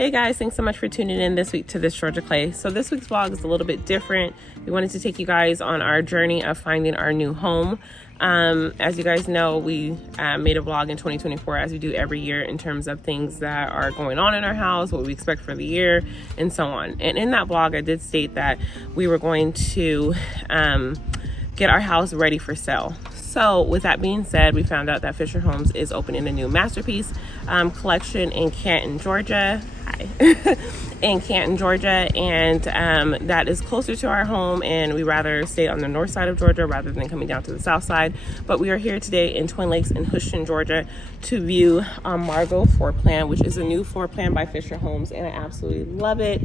Hey guys, thanks so much for tuning in this week to This Georgia Clay. So this week's vlog is a little bit different. We wanted to take you guys on our journey of finding our new home. As you guys know, we made a vlog in 2024 as we do every year in terms of things that are going on in our house, what we expect for the year, and so on. And in that vlog, I did state that we were going to get our house ready for sale. So with that being said, we found out that Fischer Homes is opening a new masterpiece collection in Canton, Georgia. In Canton, Georgia, and that is closer to our home, and we rather stay on the north side of Georgia rather than coming down to the south side. But we are here today in Twin Lakes in Houston, Georgia to view Margot Floorplan, which is a new floor plan by Fischer Homes, and I absolutely love it.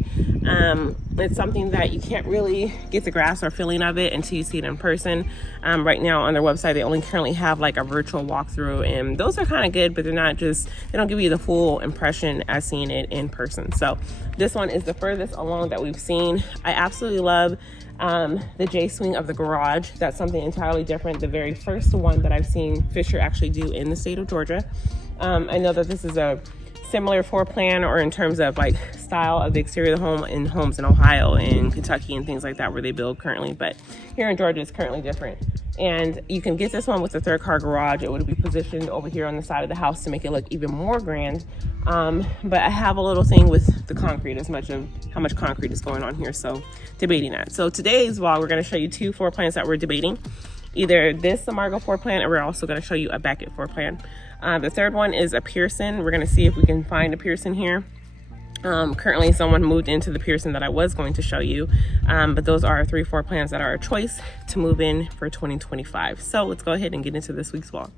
It's something that you can't really get the grasp or feeling of it until you see it in person. Right now on their website, they only currently have like a virtual walkthrough, and those are kind of good, but they don't give you the full impression as seeing it in person. So this one is the furthest along that we've seen. I absolutely love the J-swing of the garage. That's something entirely different. The very first one that I've seen Fischer actually do in the state of Georgia. I know that this is a similar floor plan, or in terms of like style of the exterior of the home in homes in Ohio and Kentucky and things like that where they build currently, but here in Georgia it's currently different. And you can get this one with a 3-car garage. It would be positioned over here on the side of the house to make it look even more grand. But I have a little thing with the concrete, as much of how much concrete is going on here, so debating that. So today's vlog, we're going to show you 2 floor plans that we're debating. Either the Margot floor plan, or we're also going to show you a Beckett floor plan. The third one is a Pearson. We're going to see if we can find a Pearson here. Currently someone moved into the Pearson that I was going to show you, but those are 3 floor plans that are a choice to move in for 2025. So let's go ahead and get into this week's vlog.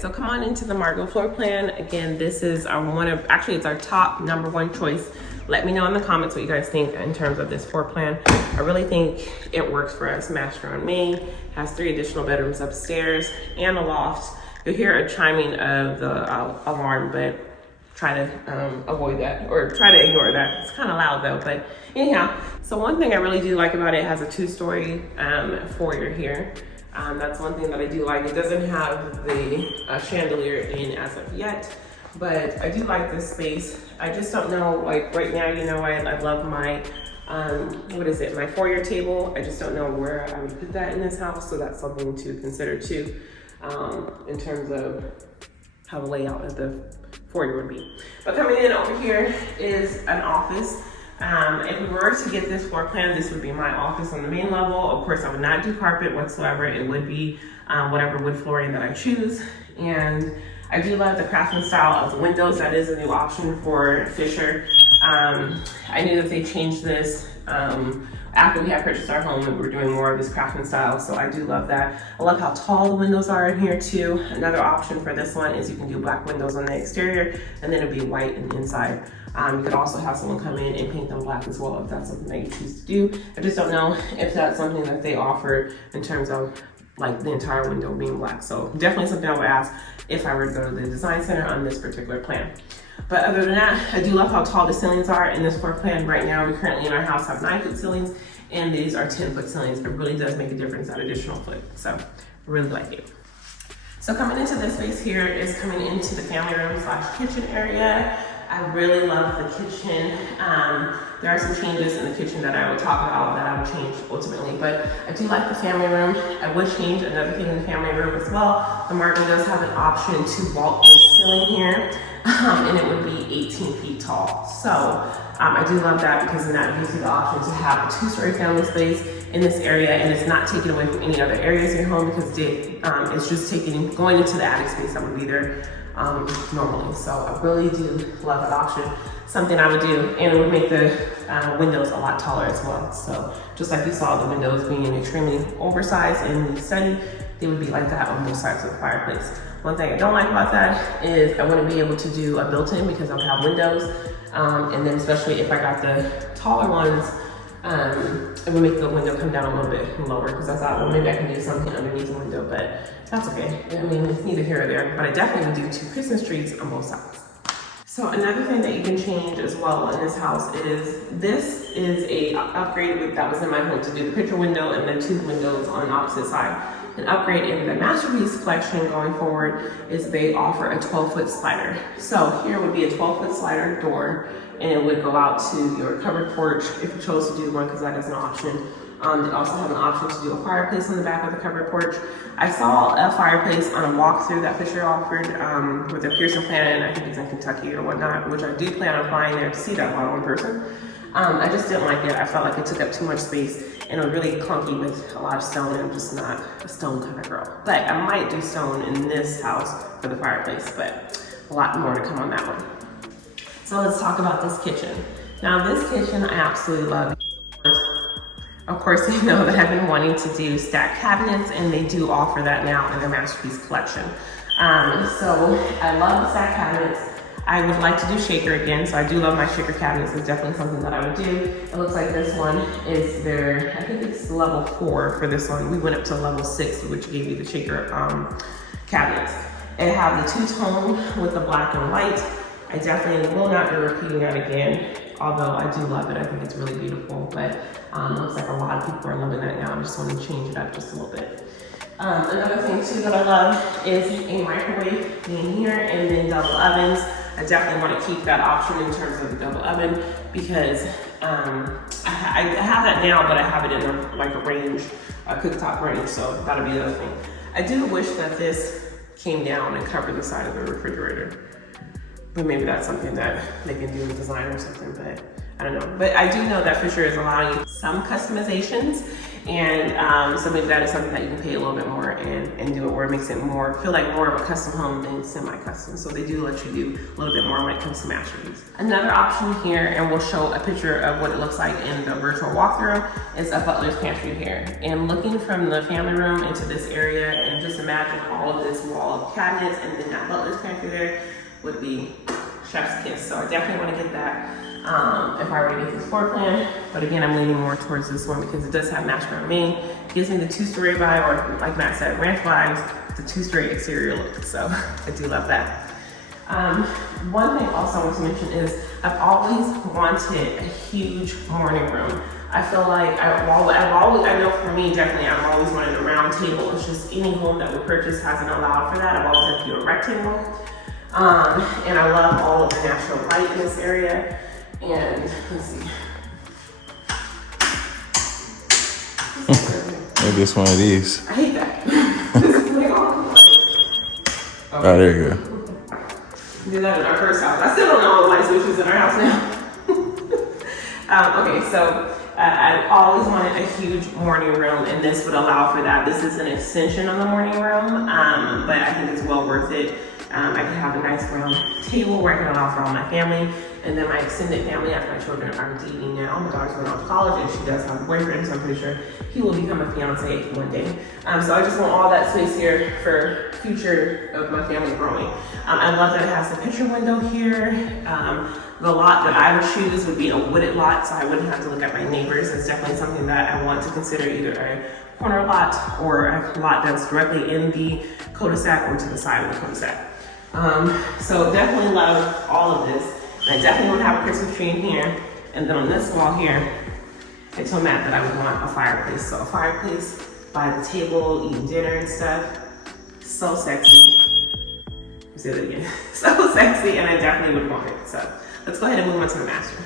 So come on into the Margot floor plan. Again, this is it's our top #1 choice. Let me know in the comments what you guys think in terms of this floor plan. I really think it works for us. Master and main, has 3 additional bedrooms upstairs and a loft. You'll hear a chiming of the alarm, but try to avoid that, or try to ignore that. It's kind of loud though, but anyhow. So one thing I really do like about it has a 2-story foyer here. That's one thing that I do like. It doesn't have the chandelier in as of yet, but I do like this space. I just don't know, like right now, you know, I love my, my foyer table. I just don't know where I would put that in this house. So that's something to consider too, in terms of how the layout of the foyer would be. But coming in over here is an office. If we were to get this floor plan, this would be my office on the main level. Of course, I would not do carpet whatsoever. It would be whatever wood flooring that I choose. And I do love the craftsman style of the windows. That is a new option for Fischer. I knew that they changed this after we had purchased our home, and we were doing more of this craftsman style. So I do love that. I love how tall the windows are in here too. Another option for this one is you can do black windows on the exterior, and then it'd be white on the inside. You could also have someone come in and paint them black as well if that's something that you choose to do. I just don't know if that's something that they offer in terms of like the entire window being black. So definitely something I would ask if I were to go to the design center on this particular plan. But other than that, I do love how tall the ceilings are in this floor plan. Right now, we currently in our house have 9-foot ceilings, and these are 10-foot ceilings. It really does make a difference, that additional foot. So I really like it. So coming into this space here is coming into the family room / kitchen area. I really love the kitchen. There are some changes in the kitchen that I will talk about that I will change ultimately, but I do like the family room. I would change another thing in the family room as well. The Margot does have an option to vault in the ceiling here, and it would be 18 feet tall. So I do love that, because then that gives you the option to have a 2-story family space in this area, and it's not taken away from any other areas in your home, because it's just going into the attic space that would be there normally. So I really do love that option. Something I would do, and it would make the windows a lot taller as well. So just like you saw the windows being extremely oversized in the study, they would be like that on both sides of the fireplace. One thing I don't like about that is I wouldn't be able to do a built-in because I would have windows. And then especially if I got the taller ones, it would make the window come down a little bit lower because I thought, well, maybe I can do something underneath the window, but that's okay. I mean, it's neither here or there, but I definitely would do 2 Christmas trees on both sides. So another thing that you can change as well in this house is, this is a upgrade that was in my home to do the picture window and then 2 windows on the opposite side. An upgrade in the masterpiece collection going forward is they offer a 12-foot slider. So here would be a 12-foot slider door, and it would go out to your covered porch if you chose to do one, because that is an option. They also have an option to do a fireplace on the back of the covered porch. I saw a fireplace on a walkthrough that Fischer offered with a Fischer plan, I think it's in Kentucky or whatnot, which I do plan on flying there to see that model in person. I just didn't like it. I felt like it took up too much space and it was really clunky with a lot of stone, and I'm just not a stone kind of girl. But I might do stone in this house for the fireplace, but a lot more to come on that one. So let's talk about this kitchen. Now this kitchen I absolutely love. Of course, you know that I've been wanting to do stacked cabinets, and they do offer that now in their masterpiece collection. So I love the stacked cabinets. I would like to do shaker again, so I do love my shaker cabinets. It's definitely something that I would do. It looks like this one is their, I think it's level 4 for this one. We went up to level 6, which gave you the shaker cabinets. It have the 2-tone with the black and white. I definitely will not be repeating that again, although I do love it. I think it's really beautiful, but looks like a lot of people are loving that now. I just want to change it up just a little bit. Another thing too that I love is a microwave being here, and then double ovens. I definitely want to keep that option in terms of the double oven, because I have that now, but I have it in a range, a cooktop range, so that'll be the other thing. I do wish that this came down and covered the side of the refrigerator, but maybe that's something that they can do in design or something, but I don't know. But I do know that Fischer is allowing some customizations, and so maybe that is something that you can pay a little bit more and do it where it makes it more, feel like more of a custom home than semi-custom. So they do let you do a little bit more when it comes to masterpiece. Another option here, and we'll show a picture of what it looks like in the virtual walkthrough, is a butler's pantry here. And looking from the family room into this area, and just imagine all of this wall of cabinets, and then that butler's pantry there would be chef's kiss. So I definitely want to get that if I were to get this floor plan. But again, I'm leaning more towards this one because it does have mashed brown main. Gives me the 2-story vibe, or like Matt said, ranch vibes, the 2-story exterior look. So I do love that. One thing also I want to mention is I've always wanted a huge morning room. I feel like I know for me, definitely, I've always wanted a round table. It's just any home that we purchase hasn't allowed for that. I've always had to do a rectangle. And I love all of the natural light in this area. And let's see. Maybe it's one of these. I hate that. Oh, there you go. We did that in our first house. I still don't know all the light switches in our house now. Okay, so I always wanted a huge morning room, and this would allow for that. This is an extension of the morning room, but I think it's well worth it. I can have a nice round table where I can allow for all my family, and then my extended family, after my children are dating now. My daughter's going off to college, and she does have a boyfriend, so I'm pretty sure he will become a fiance one day. So I just want all that space here for future of my family growing. I love that it has the picture window here. The lot that I would choose would be a wooded lot, so I wouldn't have to look at my neighbors. It's definitely something that I want to consider, either a corner lot or a lot that's directly in the cul-de-sac or to the side of the cul-de-sac. So definitely love all of this. And I definitely want to have a Christmas tree in here. And then on this wall here, I told Matt that I would want a fireplace. So a fireplace by the table, eating dinner and stuff. So sexy. Let's do it again. So sexy, and I definitely would want it. So let's go ahead and move on to the master.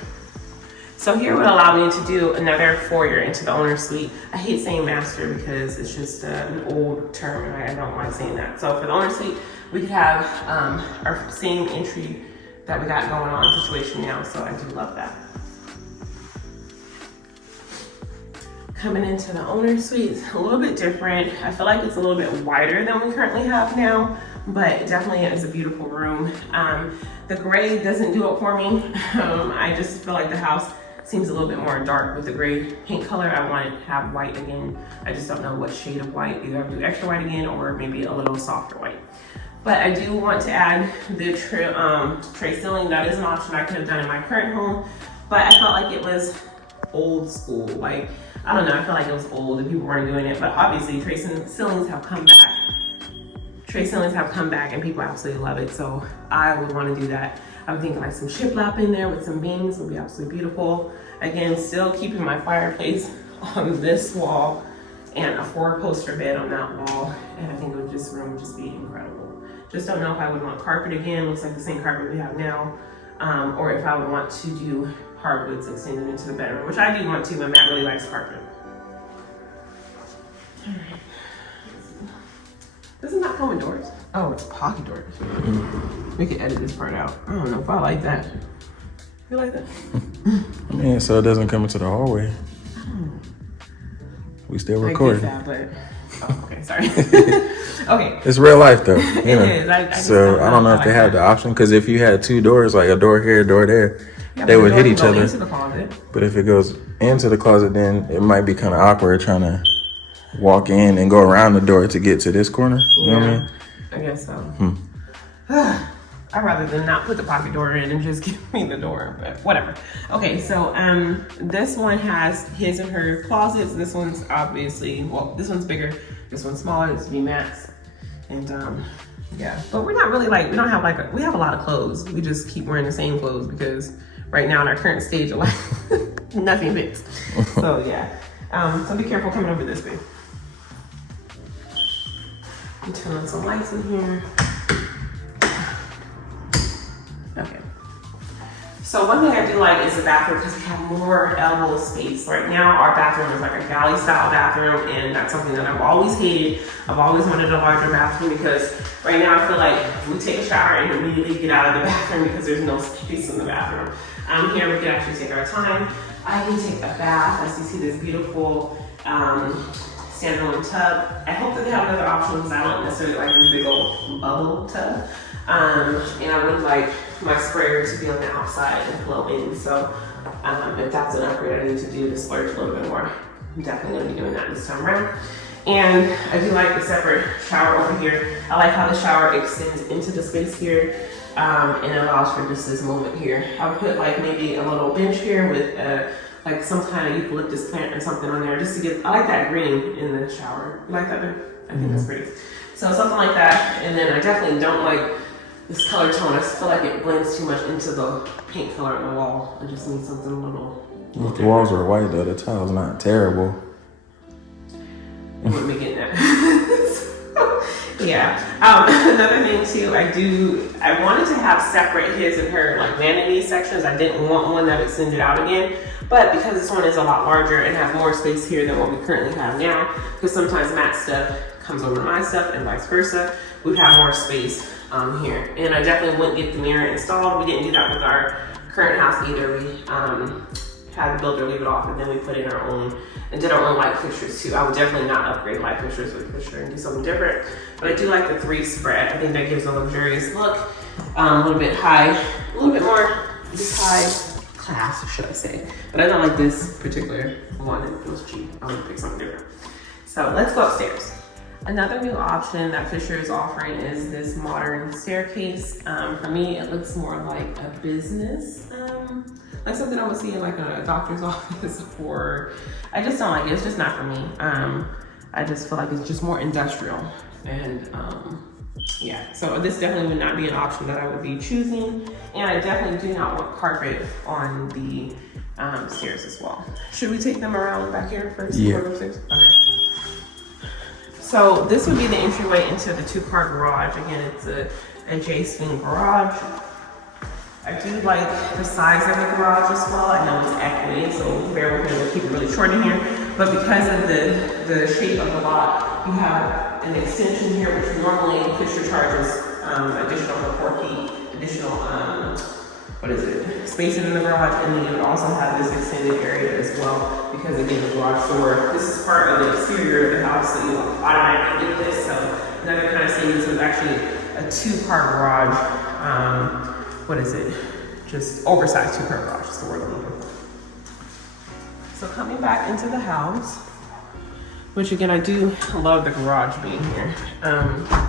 So here would allow me to do another foyer into the owner's suite. I hate saying master because it's just an old term, and I don't like saying that. So for the owner's suite, we could have our same entry that we got going on situation now, so I do love that. Coming into the owner's suite, it's a little bit different. I feel like it's a little bit wider than we currently have now, but it definitely is a beautiful room. The gray doesn't do it for me. I just feel like the house seems a little bit more dark with the gray paint color. I want to have white again. I just don't know what shade of white. Either I'll do extra white again or maybe a little softer white. But I do want to add the tray ceiling. That is an option I could have done in my current home, but I felt like it was old school. Like, I don't know, I felt like it was old and people weren't doing it, but obviously tray ceilings have come back. Tray ceilings have come back and people absolutely love it, so I would want to do that. I'm thinking like some shiplap in there with some beams would be absolutely beautiful. Again, still keeping my fireplace on this wall and a 4-poster bed on that wall, and I think it would just be incredible. Just don't know if I would want carpet again. Looks like the same carpet we have now, or if I would want to do hardwoods extended into the bedroom, which I do want to, but Matt really likes carpet. All right. Doesn't that come with doors? Oh, it's pocket doors. We can edit this part out. I don't know if I like that. You like that? Yeah, so it doesn't come into the hallway. We still recording. I get that, but okay, sorry. Okay. It's real life though. You know? It is. So I don't know if they have the option, because if you had 2 doors, like a door here, a door there, they would hit each other. Into the closet. But if it goes into the closet, then it might be kind of awkward trying to walk in and go around the door to get to this corner. You know what I mean? I guess so. I'd rather than not put the pocket door in and just give me the door, but whatever. Okay, so this one has his and her closets. This one's obviously, well, this one's bigger, this one's smaller. This would be Matt's. And yeah, but we're not really like, we don't have like, we have a lot of clothes. We just keep wearing the same clothes because right now in our current stage of life, nothing fits. So yeah, so be careful coming over this way. I'm turning on some lights in here. Okay. So one thing I do like is the bathroom because we have more elbow space. Right now, our bathroom is like a galley style bathroom, and that's something that I've always hated. I've always wanted a larger bathroom because right now I feel like we take a shower and immediately get out of the bathroom because there's no space in the bathroom. Here we can actually take our time. I can take a bath, as you see this beautiful standalone tub. I hope that they have another option because I don't necessarily like this big old bubble tub. And I would like my sprayer to be on the outside and flow in. So if that's an upgrade I need to do to splurge a little bit more, I'm definitely gonna be doing that this time around. And I do like the separate shower over here. I like how the shower extends into the space here and allows for just this moment here. I'll put like maybe a little bench here with like some kind of eucalyptus plant or something on there just to get, I like that green in the shower. You like that, babe? I think that's pretty. So something like that. And then I definitely don't like this color tone. I just feel like it blends too much into the paint color on the wall. I just need something a little. If the walls are white though, the tile's not terrible. You wouldn't be getting that. Yeah. Another thing too, I wanted to have separate his and her like vanity sections. I didn't want one that extended out again. But because this one is a lot larger and has more space here than what we currently have now, because sometimes Matt's stuff comes over to my stuff and vice versa, we have more space here. And I definitely wouldn't get the mirror installed. We didn't do that with our current house either. We had the builder leave it off and then we put in our own and did our own light fixtures too. I would definitely not upgrade light fixtures with Fischer and do something different. But I do like the 3 spread. I think that gives a luxurious look, a little bit high, a little bit more just high class, should I say. But I don't like this particular one. It feels cheap. I would pick something different. So let's go upstairs. Another new option that Fischer is offering is this modern staircase. For me, it looks more like a business, like something I would see in like a doctor's office, or I just don't like it. It's just not for me. I just feel like it's just more industrial. And yeah, so this definitely would not be an option that I would be choosing. And I definitely do not want carpet on the stairs as well. Should we take them around back here first? Yeah. Okay. So this would be the entryway into the 2-car garage. Again, it's a J-swing garage. I do like the size of the garage as well. I know it's echoey, so bear with me, we'll keep it really short in here. But because of the shape of the lot, you have an extension here, which normally Fischer charges additional for 4 feet, additional, spacing in the garage. And then you would also have this extended area as well, because again, the garage door, this is part of the exterior of the house, so you automatically get this. So another kind of savings is actually a 2-car garage. Just oversized 2-car garage is the word I'm looking for. So coming back into the house, which again, I do love the garage being here.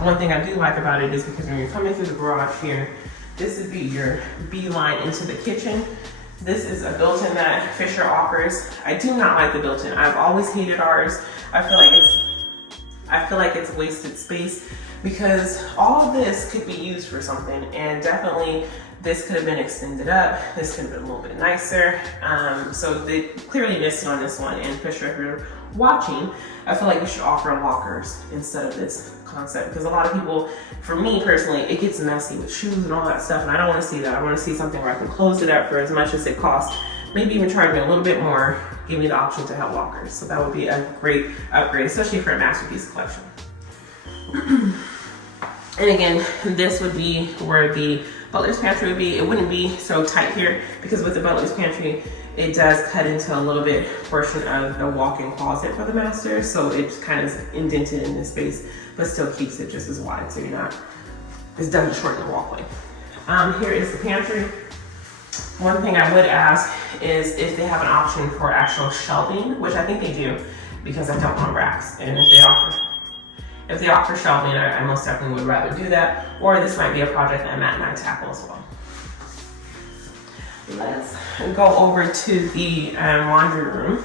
One thing I do like about it is because when you're coming through the garage here, this would be your beeline into the kitchen. This is a built-in that Fischer offers. I do not like the built-in. I've always hated ours. I feel like it's wasted space because all of this could be used for something, and definitely this could have been extended up. This could have been a little bit nicer. So they clearly missed it on this one. And Fischer, if you're watching, I feel like you should offer lockers instead of this concept, because a lot of people, for me personally, it gets messy with shoes and all that stuff, and I don't want to see that. I want to see something where I can close it up for as much as it costs, maybe even charge me a little bit more, give me the option to have lockers. So that would be a great upgrade, especially for a masterpiece collection. And again, this would be where the butler's pantry would be. It wouldn't be so tight here because with the butler's pantry, it does cut into a little bit portion of the walk-in closet for the master. So it's kind of indented in this space, but still keeps it just as wide. So you're not, this doesn't shorten the walkway. Here is the pantry. One thing I would ask is if they have an option for actual shelving, which I think they do because I don't want racks. And if they offer shelving, I most definitely would rather do that, or this might be a project that Matt and I tackle as well. Let's go over to the laundry room.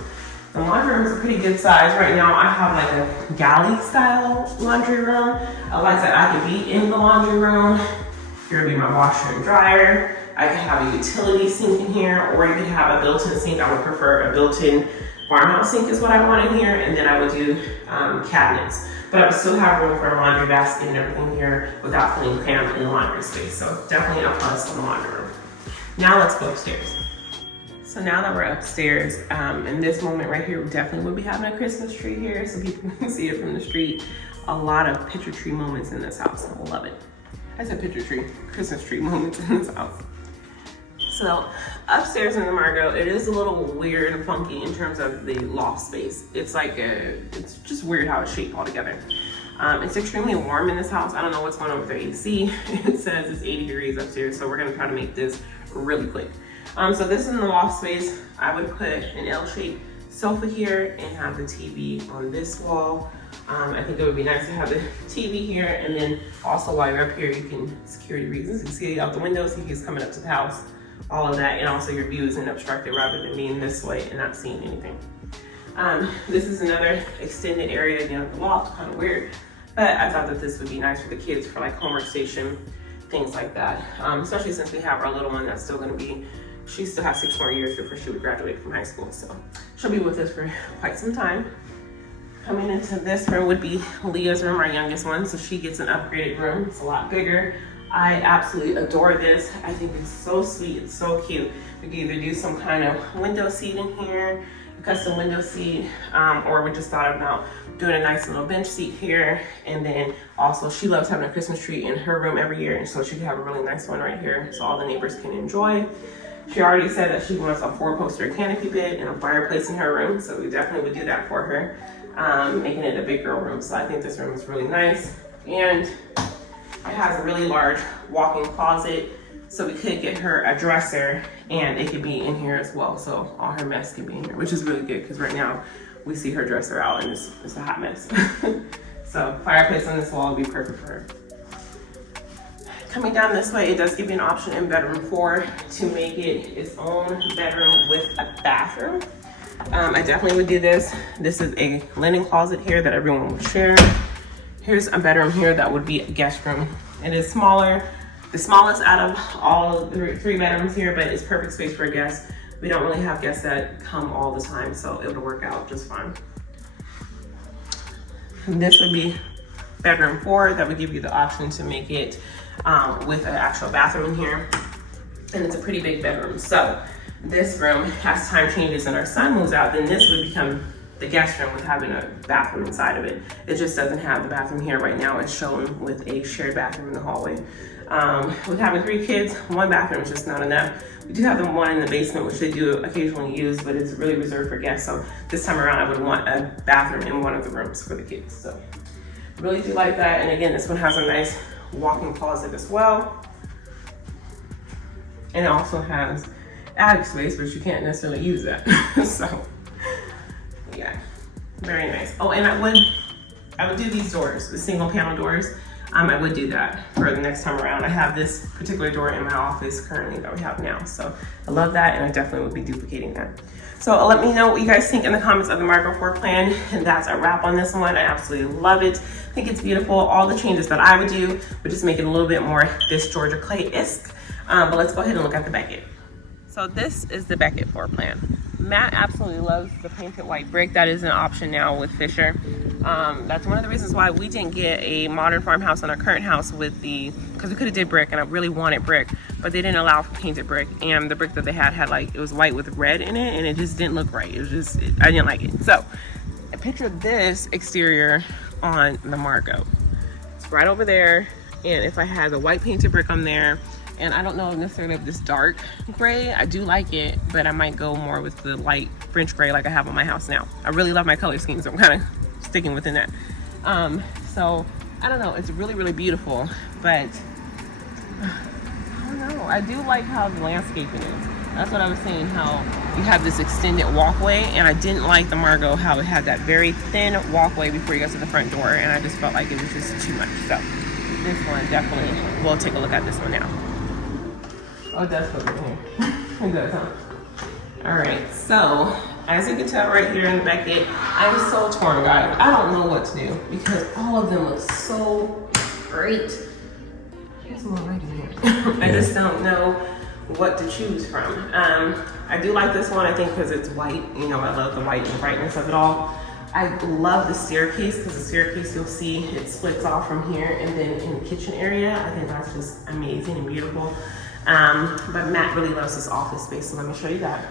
The laundry room is a pretty good size. Right now I have like a galley style laundry room. I like that I could be in the laundry room. Here would be my washer and dryer. I could have a utility sink in here, or you could have a built-in sink. I would prefer a built-in farmhouse sink is what I want in here, and then I would do cabinets. But I would still have room for a laundry basket and everything here without feeling cramped in the laundry space. So definitely a plus in the laundry room. Now let's go upstairs. So now that we're upstairs, in this moment right here, we definitely will be having a Christmas tree here so people can see it from the street. A lot of picture tree moments in this house. I love it. I said picture tree, Christmas tree moments in this house. So upstairs in the Margot, it is a little weird and funky in terms of the loft space. It's like it's just weird how it's shaped altogether. It's extremely warm in this house. I don't know what's going on with their AC. It says it's 80 degrees upstairs, so we're gonna try to make this really quick. So this is in the loft space. I would put an L-shaped sofa here and have the TV on this wall. I think it would be nice to have the TV here, and then also while you're up here, you can, security reasons, you can see out the window, see who's coming up to the house, all of that, and also your view isn't obstructed rather than being this way and not seeing anything. This is another extended area, again, of the loft, kind of weird, but I thought that this would be nice for the kids for like homework station, things like that. Especially since we have our little one that's still gonna be, she still has 6 more years before she would graduate from high school, so she'll be with us for quite some time. Coming into this room would be Leah's room, our youngest one, so she gets an upgraded room. It's a lot bigger. I absolutely adore this. I think it's so sweet, it's so cute. We can either do some kind of window seat in here, a custom window seat, or we just thought about doing a nice little bench seat here. And then also she loves having a Christmas tree in her room every year, and so she could have a really nice one right here so all the neighbors can enjoy. She already said that she wants a 4-poster canopy bed and a fireplace in her room, so we definitely would do that for her, making it a big girl room. So I think this room is really nice. And it has a really large walk-in closet, so we could get her a dresser and it could be in here as well. So all her mess can be in here, which is really good because right now we see her dresser out and it's a hot mess. So fireplace on this wall would be perfect for her. Coming down this way, it does give you an option in bedroom 4 to make it its own bedroom with a bathroom. I definitely would do this. This is a linen closet here that everyone would share. Here's a bedroom here that would be a guest room. It is smaller, the smallest out of all the 3 bedrooms here, but it's perfect space for a guest. We don't really have guests that come all the time, so it would work out just fine. And this would be bedroom 4. That would give you the option to make it with an actual bathroom in here. And it's a pretty big bedroom. So this room, as time changes and our son moves out, then this would become the guest room with having a bathroom inside of it. It just doesn't have the bathroom here right now. It's shown with a shared bathroom in the hallway. With having 3 kids, 1 bathroom is just not enough. We do have the one in the basement, which they do occasionally use, but it's really reserved for guests. So this time around, I would want a bathroom in one of the rooms for the kids. So really do like that. And again, this one has a nice walk-in closet as well. And it also has attic space, but you can't necessarily use that. So Very nice. Oh, and I would do these doors, the single panel doors. I would do that for the next time around. I have this particular door in my office currently that we have now. So I love that, and I definitely would be duplicating that. So let me know what you guys think in the comments of the Margot floor plan. And that's a wrap on this one. I absolutely love it. I think it's beautiful. All the changes that I would do would just make it a little bit more This Georgia Clay-esque. But let's go ahead and look at the Beckett. So this is the Beckett floor plan. Matt absolutely loves the painted white brick. That is an option now with Fischer. That's one of the reasons why we didn't get a modern farmhouse on our current house with because we could have did brick, and I really wanted brick, but they didn't allow for painted brick. And the brick that they had like, it was white with red in it, and it just didn't look right. It was just, I didn't like it. So I pictured this exterior on the Margot. It's right over there. And if I had the white painted brick on there, and I don't know necessarily of this dark gray, I do like it, but I might go more with the light French gray like I have on my house now. I really love my color scheme, so I'm kind of sticking within that. So I don't know, it's really, really beautiful, but I don't know. I do like how the landscaping is. That's what I was saying, how you have this extended walkway, and I didn't like the Margot, how it had that very thin walkway before you got to the front door, and I just felt like it was just too much. So this one definitely, we'll take a look at this one now. Oh, it does feel good here. It does, huh? All right, so as you can tell right here in the Beckett, I'm so torn, guys. I don't know what to do because all of them look so great. Here's more right here. I just don't know what to choose from. I do like this one, I think, because it's white. You know, I love the white and brightness of it all. I love the staircase, because the staircase, you'll see it splits off from here, and then in the kitchen area, I think that's just amazing and beautiful. But Matt really loves this office space, so let me show you that.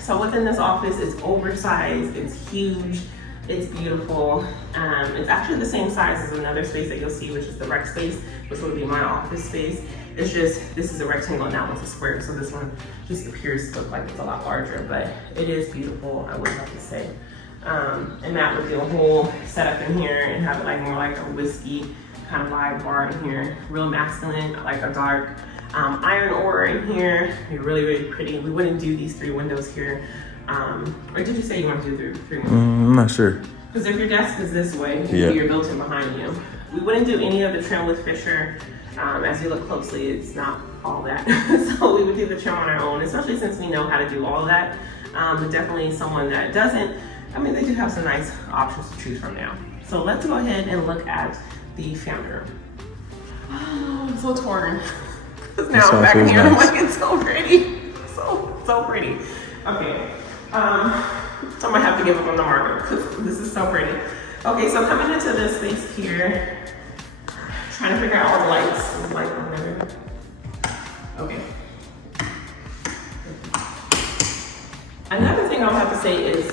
So within this office, it's oversized, it's huge, it's beautiful. It's actually the same size as another space that you'll see, which is the rec space, which would be my office space. It's just, this is a rectangle and that one's a square, so this one just appears to look like it's a lot larger, but it is beautiful, I would have to say. And Matt would do a whole setup in here and have it like more like a whiskey kind of live bar in here, real masculine, like a dark iron ore in here. You're really, really pretty. We wouldn't do these 3 windows here. Or did you say you want to do 3 windows? I'm not sure. Because if your desk is this way, yeah, you're built in behind you. We wouldn't do any of the trim with Fischer. As you look closely, it's not all that. So we would do the trim on our own, especially since we know how to do all that. But definitely someone that doesn't, I mean, they do have some nice options to choose from now. So let's go ahead and look at the family room. Oh, I'm so torn. Because now I'm back in here and I'm like, it's so pretty. So pretty. Okay. I might have to give up on the Margot because this is so pretty. Okay, so coming into this space here, trying to figure out all the lights. Light on there. Okay. Another thing I'll have to say is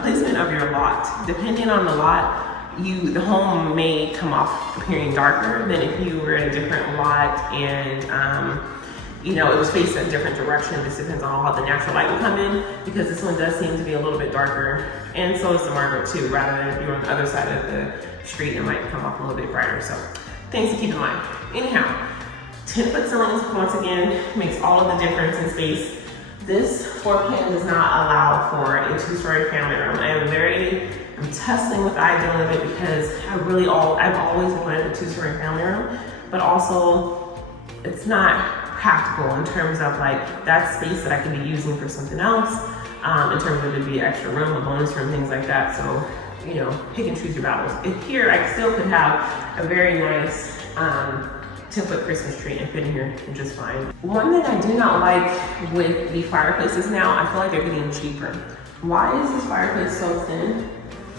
placement of your lot. Depending on the lot, the home may come off appearing darker than if you were in a different lot and you know, it was faced in a different direction. This depends on how the natural light will come in, because this one does seem to be a little bit darker, and so is the Margot too, rather than if you're on the other side of the street, it might come off a little bit brighter. So things to keep in mind. Anyhow, 10-foot ceilings, once again, makes all of the difference in space. This floor plan does not allow for a 2-story family room. I'm tussling with the idea of it because I've always wanted a 2-story family room, but also it's not practical in terms of like that space that I could be using for something else, in terms of it'd be an extra room, a bonus room, things like that. So, you know, pick and choose your battles. If here, I still could have a very nice 10-foot Christmas tree and fit in here just fine. One thing I do not like with the fireplaces now, I feel like they're getting cheaper. Why is this fireplace so thin?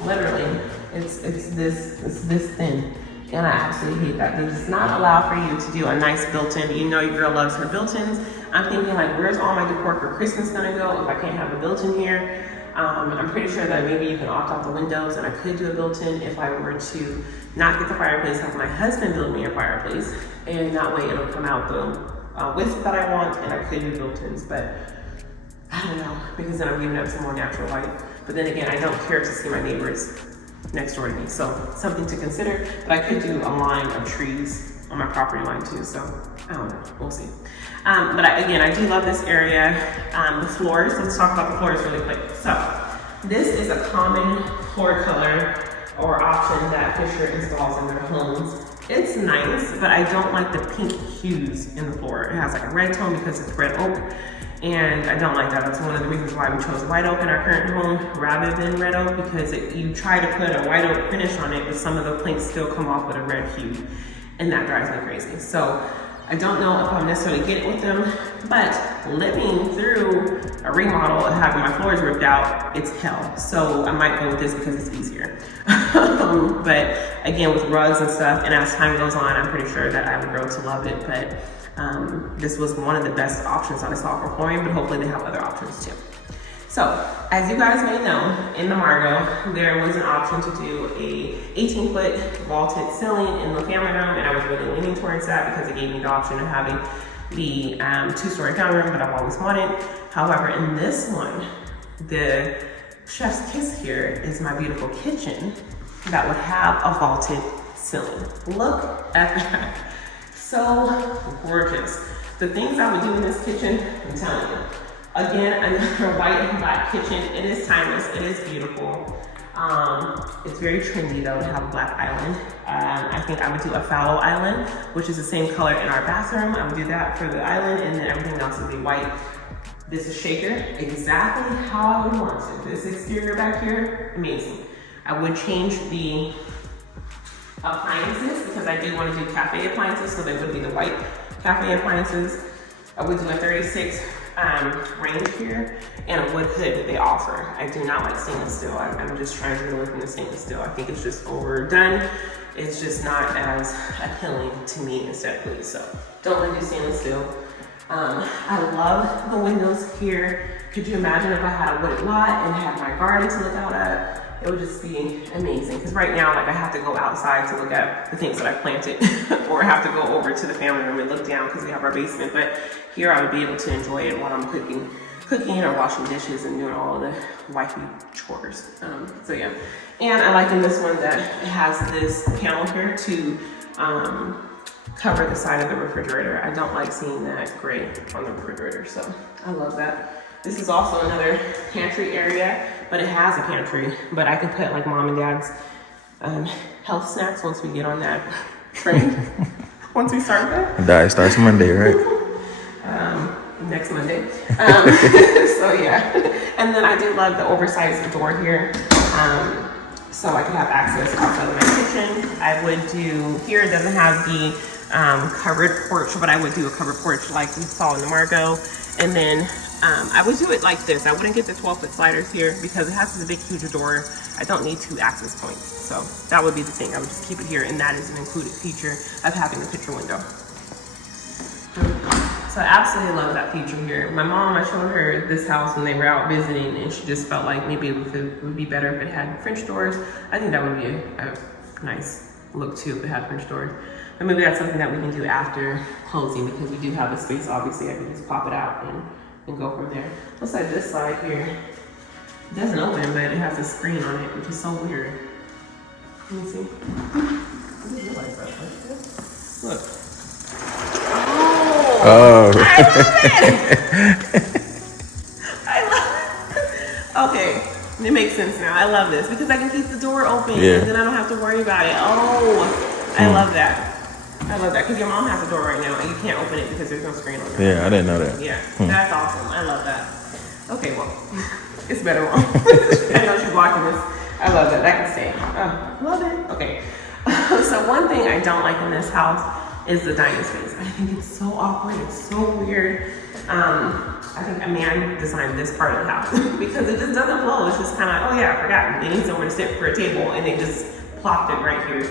Literally, it's this thin. And I absolutely hate that. It does not allow for you to do a nice built-in. You know your girl loves her built-ins. I'm thinking like, where's all my decor for Christmas gonna go if I can't have a built-in here? I'm pretty sure that maybe you can opt out the windows, and I could do a built-in if I were to not get the fireplace, have my husband build me a fireplace, and that way it'll come out the width that I want, and I could do built-ins, but I don't know, because then I'm giving up some more natural light. But then again, I don't care to see my neighbors next door to me, so something to consider. But I could do a line of trees on my property line too, so I don't know, we'll see. But again, I do love this area. The floors, let's talk about the floors really quick. So This is a common floor color or option that Fischer installs in their homes. It's nice, but I don't like the pink hues in the floor. It has like a red tone because it's red oak, and I don't like that. That's one of the reasons why we chose white oak in our current home rather than red oak, because you try to put a white oak finish on it, but some of the planks still come off with a red hue, and that drives me crazy. So I don't know if I'll necessarily get it with them, but living through a remodel and having my floors ripped out, it's hell. So I might go with this because it's easier. But again, with rugs and stuff, and as time goes on, I'm pretty sure that I would grow to love it. But this was one of the best options I saw for flooring, but hopefully they have other options too. So, as you guys may know, in the Margot, there was an option to do a 18-foot vaulted ceiling in the family room, and I was really leaning towards that because it gave me the option of having the 2-story family room that I've always wanted. However, in this one, the chef's kiss here is my beautiful kitchen that would have a vaulted ceiling. Look at that. So gorgeous. The things I would do in this kitchen, I'm telling you. Again, another white and black kitchen. It is timeless, it is beautiful. It's very trendy though to have a black island. I think I would do a fallow island, which is the same color in our bathroom. I would do that for the island, and then everything else would be white. This is shaker, exactly how I would want it. This exterior back here, amazing. I would change the appliances because I do want to do cafe appliances, so they would be the white cafe appliances. I would do a 36 range here and a wood hood that they offer. I do not like stainless steel. I'm just trying to get away from the stainless steel. I think it's just overdone. It's just not as appealing to me aesthetically. So don't want to do stainless steel. I love the windows here. Could you imagine if I had a wooded lot and had my garden to look out at? It would just be amazing. Because right now, like, I have to go outside to look at the things that I planted, or I have to go over to the family room and look down because we have our basement. But here I would be able to enjoy it while I'm cooking or washing dishes and doing all of the wifey chores. So yeah. And I like in this one that it has this panel here to cover the side of the refrigerator. I don't like seeing that gray on the refrigerator, so I love that. This is also another pantry area, but it has a pantry, but I can put like mom and dad's health snacks once we get on that train. Once we start that. Diet starts Monday, right? Next Monday. So yeah. And then I do love the oversized door here. So I can have access outside of my kitchen. I would do, here it doesn't have the covered porch, but I would do a covered porch like we saw in the Margot. And then I would do it like this. I wouldn't get the 12-foot sliders here because it has this big, huge door. I don't need 2 access points. So that would be the thing. I would just keep it here, and that is an included feature of having a picture window. So I absolutely love that feature here. My mom, I showed her this house when they were out visiting, and she just felt like maybe it would be better if it had French doors. I think that would be a nice look too if it had French doors. But maybe that's something that we can do after closing, because we do have the space. Obviously, I can just pop it out and go from there. Looks like this side here, it doesn't open, but it has a screen on it, which is so weird. Let me see. I didn't realize that. Look. Oh, I love it. I love it. Okay, it makes sense now. I love this because I can keep the door open, and then I don't have to worry about it. Oh, I love that. I love that because your mom has a door right now and you can't open it because there's no screen on it. Yeah, I didn't know that. Yeah, that's awesome. I love that. Okay, well, it's better on. I know she's watching this. I love that. That can stay. Oh, love it. Okay. So one thing I don't like in this house is the dining space. I think it's so awkward. It's so weird. I think a man designed this part of the house because it just doesn't flow. It's just kind of, oh yeah, I forgot. They need somewhere to sit for a table, and they just plopped it right here.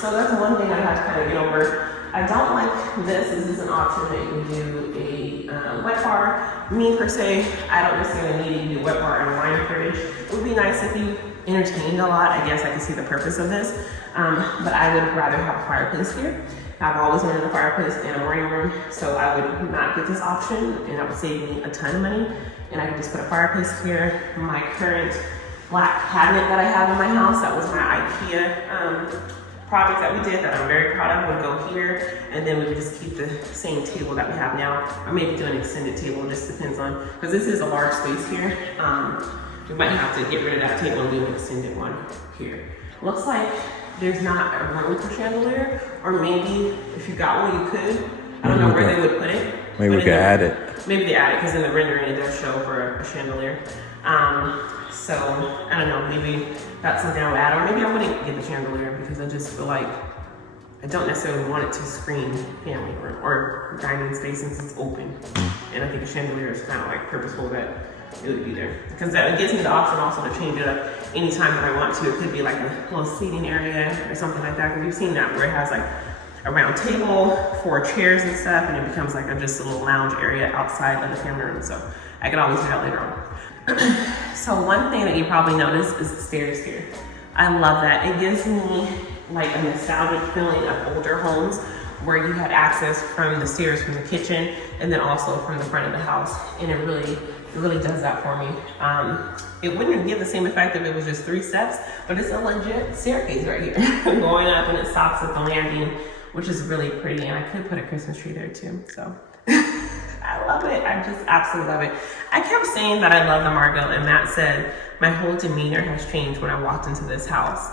So that's one thing I have to kind of get over. I don't like this. This is an option that you can do a wet bar. Me per se, I don't necessarily need to do wet bar and wine fridge. It would be nice if you entertained a lot. I guess I can see the purpose of this. But I would rather have a fireplace here. I've always wanted a fireplace in a morning room, so I would not get this option, and that would save me a ton of money. And I could just put a fireplace here. My current black cabinet that I have in my house, that was my IKEA project that we did that I'm very proud of, would go here, and then we would just keep the same table that we have now, or maybe do an extended table, just depends on, because this is a large space here. we might have to get rid of that table and do an extended one here. Looks like there's not a room for chandelier, or maybe if you got one, you could. I don't know where they would put it. Maybe we could add it. Maybe they add it because in the rendering it does show for a chandelier. So I don't know, maybe that's something I would add, or maybe I wouldn't get the chandelier because I just feel like I don't necessarily want it to screen family room or dining space since it's open. And I think a chandelier is kind of like purposeful that it would be there. Because that gives me the option also to change it up anytime that I want to. It could be like a little seating area or something like that. Because we've seen that where it has like a round table, 4 chairs and stuff, and it becomes like just a little lounge area outside of the family room. So I could always do that later on. So one thing that you probably noticed is the stairs here. I love that. It gives me like a nostalgic feeling of older homes where you had access from the stairs from the kitchen and then also from the front of the house. And it really does that for me. It wouldn't give the same effect if it was just 3 steps, but it's a legit staircase right here going up, and it stops at the landing, which is really pretty. And I could put a Christmas tree there too, so. I love it. I just absolutely love it. I kept saying that I love the Margot, and Matt said my whole demeanor has changed when I walked into this house.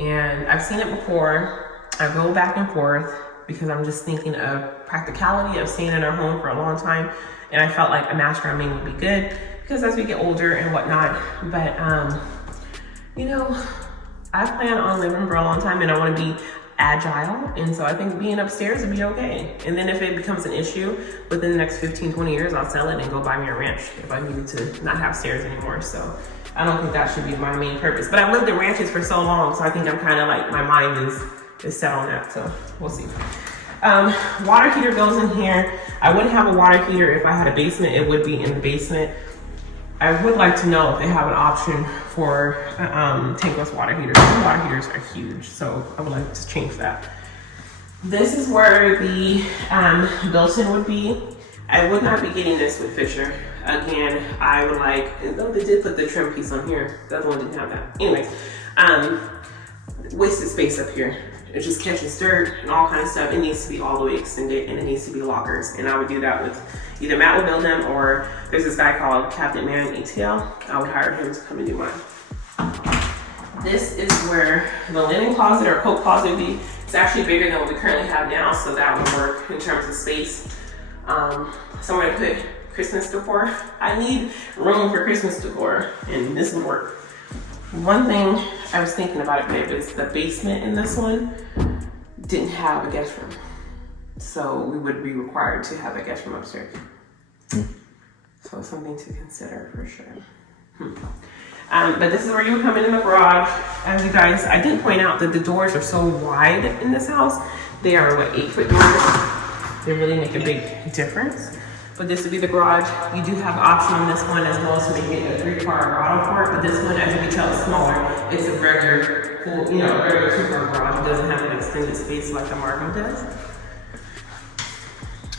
And I've seen it before. I go back and forth because I'm just thinking of practicality of staying in our home for a long time. And I felt like a master on me would be good because as we get older and whatnot. But, you know, I plan on living for a long time and I want to be agile, and so I think being upstairs would be okay. And then if it becomes an issue within the next 15-20 years, I'll sell it and go buy me a ranch if I needed to not have stairs anymore. So I don't think that should be my main purpose, but I've lived in ranches for so long, so I think I'm kind of like, my mind is set on that, so we'll see. Water heater goes in here. I wouldn't have a water heater if I had a basement. It would be in the basement. I would like to know if they have an option for tankless water heaters. The water heaters are huge, so I would like to change that. This is where the built-in would be. I would not be getting this with Fischer. Again, I would like, though they did put the trim piece on here. The other one didn't have that. Anyways, wasted space up here. It just catches dirt and all kinds of stuff. It needs to be all the way extended, and it needs to be lockers. And I would do that with either Matt would build them, or there's this guy called Captain Man ETL. I would hire him to come and do mine. This is where the linen closet or coat closet would be. It's actually bigger than what we currently have now, so that would work in terms of space. Somewhere to put Christmas decor. I need room for Christmas decor, and this would work. One thing I was thinking about it, babe, is the basement in this one didn't have a guest room. So we would be required to have a guest room upstairs. So something to consider for sure. But this is where you would come in the garage. As you guys, I did point out that the doors are so wide in this house. They are, 8-foot doors. They really make a big difference. But this would be the garage. You do have option on this one as well to make it a 3-car or auto port. But this one, as you can tell, is smaller. It's a regular, regular 2-car garage. It doesn't have an extended space like the Margot does.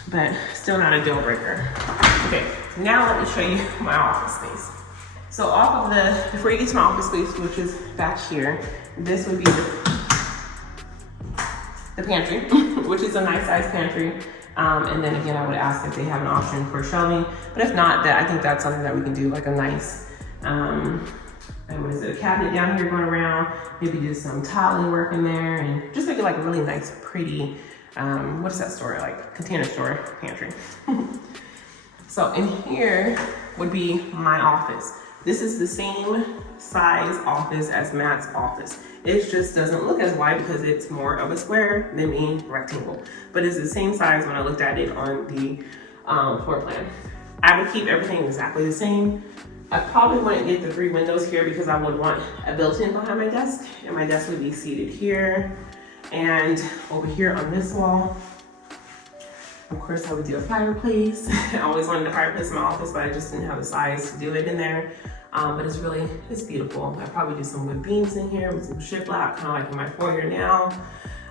But still not a deal breaker. Okay, now let me show you my office space. So off of before you get to my office space, which is back here, this would be the pantry, which is a nice size pantry. And then again, I would ask if they have an option for shelving, but if not, I think that's something that we can do, like a nice, a cabinet down here going around, maybe do some tiling work in there, and just make it like a really nice, pretty, what is that store, like container store pantry. So in here would be my office. This is the same size office as Matt's office. It just doesn't look as wide because it's more of a square than being rectangle. But it's the same size when I looked at it on the floor plan. I would keep everything exactly the same. I probably wouldn't get the 3 windows here because I would want a built-in behind my desk, and my desk would be seated here and over here on this wall. Of course, I would do a fireplace. I always wanted a fireplace in my office, but I just didn't have the size to do it in there. But it's beautiful. I'd probably do some wood beams in here with some shiplap, kind of like in my foyer now.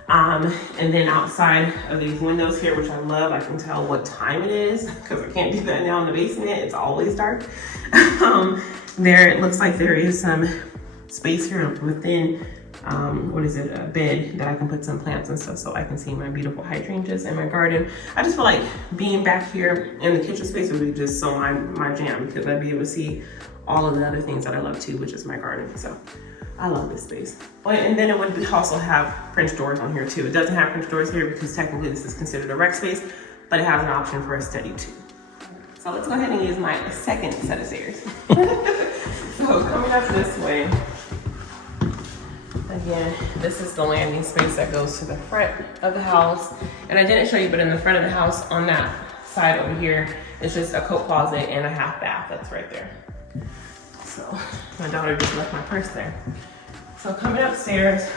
And then outside of these windows here, which I love, I can tell what time it is because I can't do that now in the basement. It's always dark. It looks like there is some space here within, a bed that I can put some plants and stuff so I can see my beautiful hydrangeas in my garden. I just feel like being back here in the kitchen space would be just so my jam because I'd be able to see all of the other things that I love too, which is my garden. So I love this space. Oh, and then it would also have French doors on here too. It doesn't have French doors here because technically this is considered a rec space, but it has an option for a study too. So let's go ahead and use my second set of stairs. So coming up this way, again, this is the landing space that goes to the front of the house. And I didn't show you, but in the front of the house on that side over here, it's just a coat closet and a half bath that's right there. So my daughter just left my purse there. So coming upstairs,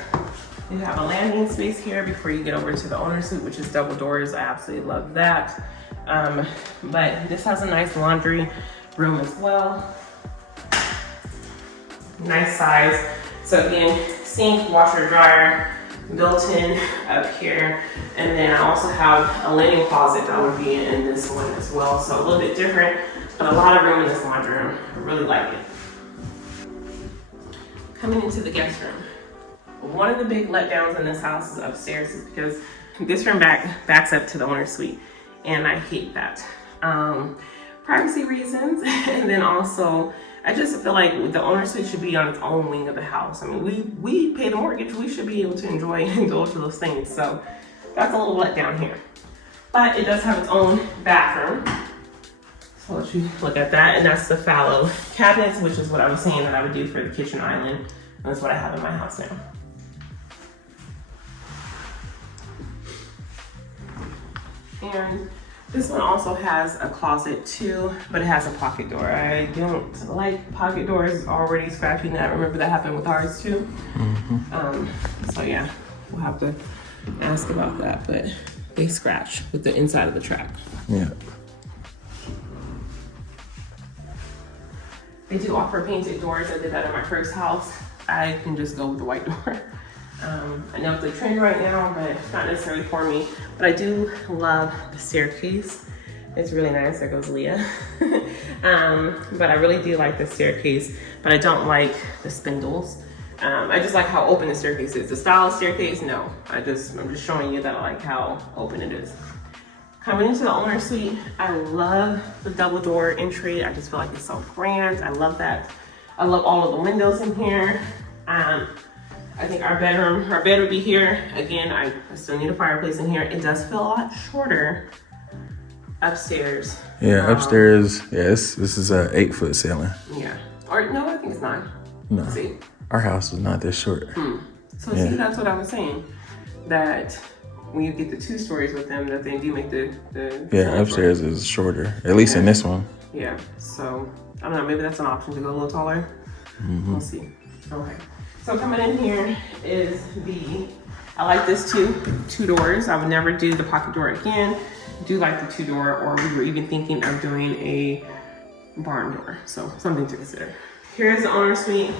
you have a landing space here before you get over to the owner's suite, which is double doors. I absolutely love that. But this has a nice laundry room as well. Nice size. So again, sink, washer, dryer, built in up here. And then I also have a linen closet that would be in this one as well. So a little bit different, but a lot of room in this laundry room. I really like it. Coming into the guest room. One of the big letdowns in this house is upstairs is because this room backs up to the owner's suite. And I hate that. Privacy reasons. And then also, I just feel like the owner's suite should be on its own wing of the house. I mean, we pay the mortgage, we should be able to enjoy and indulge those things. So that's a little letdown here. But it does have its own bathroom. So let you look at that. And that's the fallow cabinets, which is what I was saying that I would do for the kitchen island. That's what I have in my house now. And this one also has a closet too, but it has a pocket door. I don't like pocket doors already scratching that. Remember that happened with ours too. So yeah, we'll have to ask about that, but they scratch with the inside of the track. Yeah. They do offer painted doors. I did that in my first house. I can just go with the white door. I know it's a trend right now, but it's not necessarily for me. But I do love the staircase. It's really nice. There goes Leah. But I really do like the staircase, but I don't like the spindles. I just like how open the staircase is. The style of staircase, no. I'm just showing you that I like how open it is. Coming into the owner's suite, I love the double door entry. I just feel like it's so grand. I love that. I love all of the windows in here. I think our bed would be here. Again, I still need a fireplace in here. It does feel a lot shorter upstairs. Yeah, upstairs, yes, this is a 8-foot ceiling. Yeah, or no, I think it's 9. No, see, our house is not this short. So see, that's what I was saying. That when you get the 2 stories with them, that they do make the yeah, upstairs is shorter, at least in this one. Yeah, so I don't know, maybe that's an option to go a little taller. We'll see. Okay. So coming in here is I like this too, 2 doors. I would never do the pocket door again. Do like the 2 door, or we were even thinking of doing a barn door. So something to consider. Here's the owner's suite.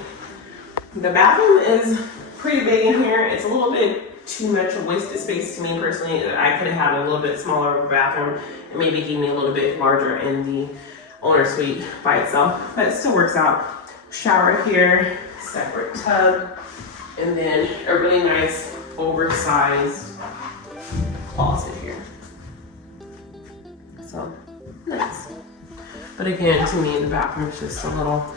The bathroom is pretty big in here. It's a little bit too much of wasted space to me personally. I could have had a little bit smaller of a bathroom and maybe give me a little bit larger in the owner's suite by itself, but it still works out. Shower here, separate tub, and then a really nice oversized closet here. So nice. But again, to me, the bathroom is just a little,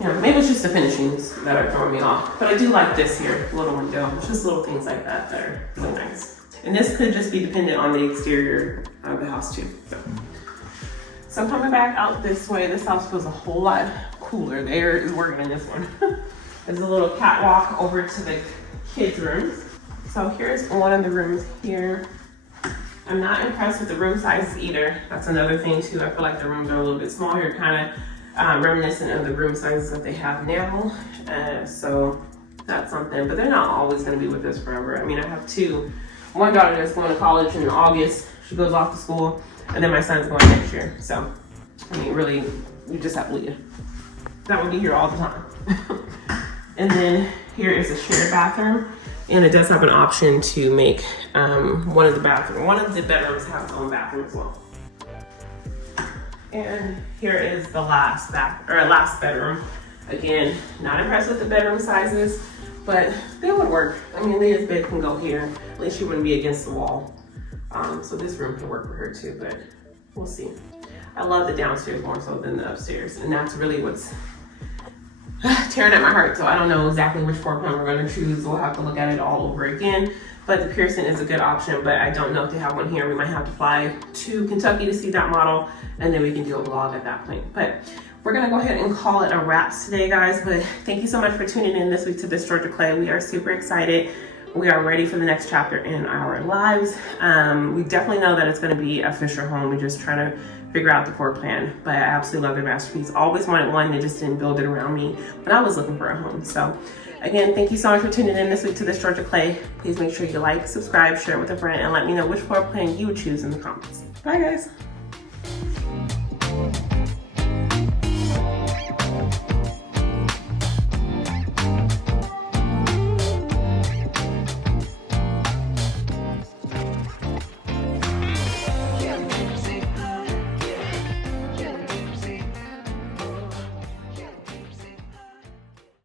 maybe it's just the finishings that are throwing me off. But I do like this here, little window. It's just little things like that that are really nice. And this could just be dependent on the exterior of the house too. So coming back out this way, this house feels a whole lot cooler. The air is working in this one. There's a little catwalk over to the kids' rooms. So here's one of the rooms here. I'm not impressed with the room sizes either. That's another thing too. I feel like the rooms are a little bit smaller, kind of reminiscent of the room sizes that they have now. So that's something, but they're not always gonna be with us forever. I mean, I have 2. One daughter that's going to college in August. She goes off to school, and then my son's going next year. So, I mean, really, you just have Leah. That would be here all the time. And then here is a shared bathroom, and it does have an option to make one of the bedrooms have its own bathroom as well. And here is the last bedroom. Again, not impressed with the bedroom sizes, but they would work. I mean, Leah's bed can go here. At least she wouldn't be against the wall. So this room can work for her too, but we'll see. I love the downstairs more so than the upstairs, and that's really what's tearing at my heart. So I don't know exactly which floor plan we're gonna choose. We'll have to look at it all over again. But the Pearson is a good option, but I don't know if they have one here. We might have to fly to Kentucky to see that model, and then we can do a vlog at that point. But we're gonna go ahead and call it a wrap today, guys. But thank you so much for tuning in this week to This Georgia Clay. We are super excited. We are ready for the next chapter in our lives. We definitely know that it's gonna be a Fischer Home. We're just trying to figure out the floor plan, but I absolutely love the masterpiece. Always wanted one, they just didn't build it around me when I was looking for a home. So again, thank you so much for tuning in this week to This Georgia Clay. Please make sure you like, subscribe, share it with a friend, and let me know which floor plan you would choose in the comments. Bye guys.